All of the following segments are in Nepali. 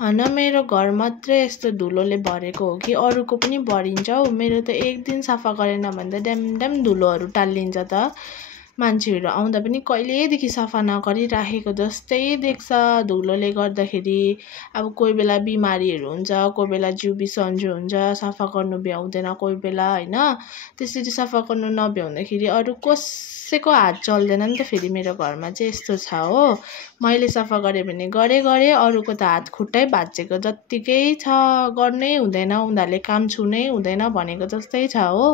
होइन मेरो घर मात्रै यस्तो धुलोले भरेको हो कि अरूको पनि भरिन्छ हौ। मेरो त एक दिन सफा गरेन भने त ड्याम धुलोहरू टाल्लिन्छ त। मान्छेहरू आउँदा पनि कहिलेदेखि सफा नगरिराखेको जस्तै देख्छ धुलोले गर्दाखेरि। अब कोही बेला बिमारीहरू हुन्छ, कोही बेला जिउ बिसन्चो हुन्छ, सफा गर्नु भ्याउँदैन कोही बेला होइन। त्यसरी सफा गर्नु नभ्याउँदाखेरि अरू कसैको हात चल्दैन नि त। फेरि मेरो घरमा चाहिँ यस्तो छ हो, मैले सफा गरेँ भने गरेँ, अरूको त हात खुट्टै भाँचिएको जत्तिकै छ, गर्नै हुँदैन, उनीहरूले काम छुनै हुँदैन भनेको जस्तै छ हो।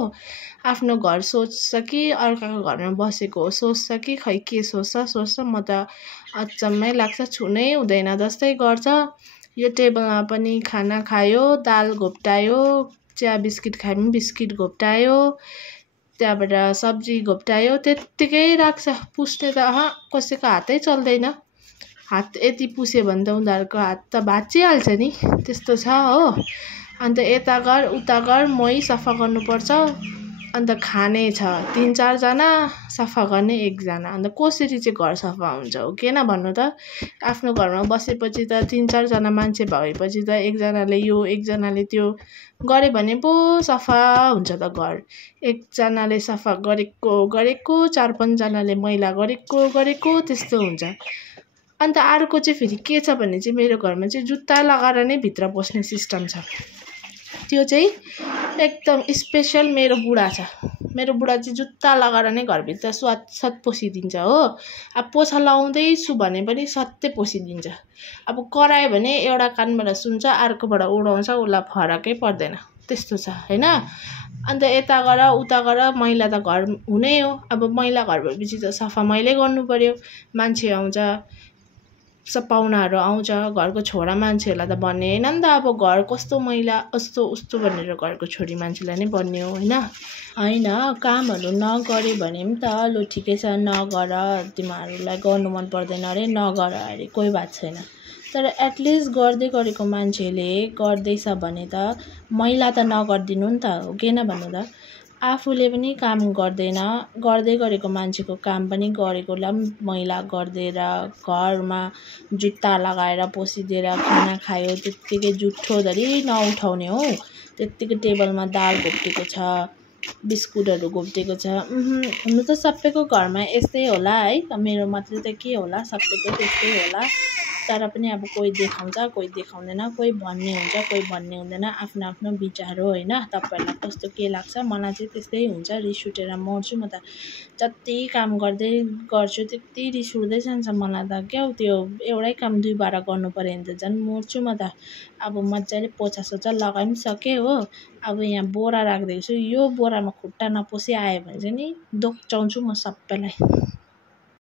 आफ्नो घर सोच्छ कि अर्काको घरमा बसेको हो सोच्छ कि खै के सोच्छ म त अचम्मै लाग्छ। छुनै हुँदैन जस्तै गर्छ। यो टेबलमा पनि खाना खायो, दाल घोप्टायो, चिया बिस्किट खायो भने बिस्किट घोप्टायो, त्यहाँबाट सब्जी घोप्टायो, त्यत्तिकै राख्छ। पुस्ने त कसैको हातै चल्दैन। हात यति पुस्यो भने त उनीहरूको हात त भाँचिहाल्छ नि, त्यस्तो छ हो। अन्त यता गर उता गर मै सफा गर्नुपर्छ। अन्त खाने छ 3-4 जना, सफा गर्ने 1 जना। अन्त कसरी चाहिँ घर सफा हुन्छ हो, किन भन्नु त। आफ्नो घरमा बसेपछि त 3-4 जना मान्छे भएपछि त 1 जनाले यो 1 जनाले त्यो गरे भने पो सफा हुन्छ त घर। 1 जनाले सफा गरेको 4-5 जनाले मैला गरेको त्यस्तो हुन्छ। अन्त अर्को चाहिँ फेरि के छ भने चाहिँ मेरो घरमा चाहिँ जुत्ता लगाएर नै भित्र पस्ने सिस्टम छ। त्यो चाहिँ एकदम स्पेसल मेरो बुढा छ। मेरो बुढा चाहिँ जुत्ता लगाएर नै घरभित्र स्वात पसिदिन्छ हो। अब पोछा लाउँदैछु भने पनि सत्तै पसिदिन्छ। अब करायो भने एउटा कानबाट सुन्छ, अर्कोबाट उडाउँछ, उसलाई फरकै पर्दैन, त्यस्तो छ होइन। अन्त यता गर उता गर मैला त घर हुनै हो। अब मैला घर भएपछि त सफा मैले गर्नु पर्यो। मान्छे आउँछ, सब पाहुनाहरू आउँछ, घरको छोरा मान्छेहरूलाई त भन्ने होइन नि त। अब घर कस्तो मैला कस्तो उस्तो भनेर घरको छोरी मान्छेलाई नै भन्ने हो होइन। कामहरू नगरे भने पनि त लु ठिकै छ, नगर, तिमीहरूलाई गर्नु मन पर्दैन अरे नगर अरे, कोही बात छैन। तर एटलिस्ट गर्दै गरेको मान्छेले गर्दैछ भने त मैला त नगरिदिनु नि त, हो किन भन्नु त। आफूले पनि काम गर्दैन, गर्दै गरेको मान्छेको काम पनि गरेकोलाई पनि मैला गरिदिएर घरमा जुत्ता लगाएर पसिदिएर खाना खायो, त्यत्तिकै जुठोधरि नउठाउने हो। त्यत्तिकै टेबलमा दाल घोप्टेको छ, बिस्कुटहरू घोप्टेको छ। हुनु त सबैको घरमा यस्तै होला है, मेरो मात्रै त के होला, सबैको त्यस्तै होला। तर पनि अब कोही देखाउँछ, कोही देखाउँदैन, कोही भन्ने हुन्छ, कोही भन्ने हुँदैन, आफ्नो आफ्नो विचार हो होइन। तपाईँहरूलाई कस्तो के लाग्छ, मलाई चाहिँ त्यस्तै हुन्छ, रिस उठेर मर्छु म त। जति काम गर्छु त्यति रिस उठ्दै जान्छ मलाई त क्या। त्यो एउटै काम 2 बार गर्नु पर्यो भने त झन् मर्छु म त। अब मजाले पोछा सोछा लगाइ पनि सकेँ हो। अब यहाँ बोरा राखिदिएको छु, यो बोरामा खुट्टा नपसी आयो भने चाहिँ नि दोक्चाउँछु म सबैलाई।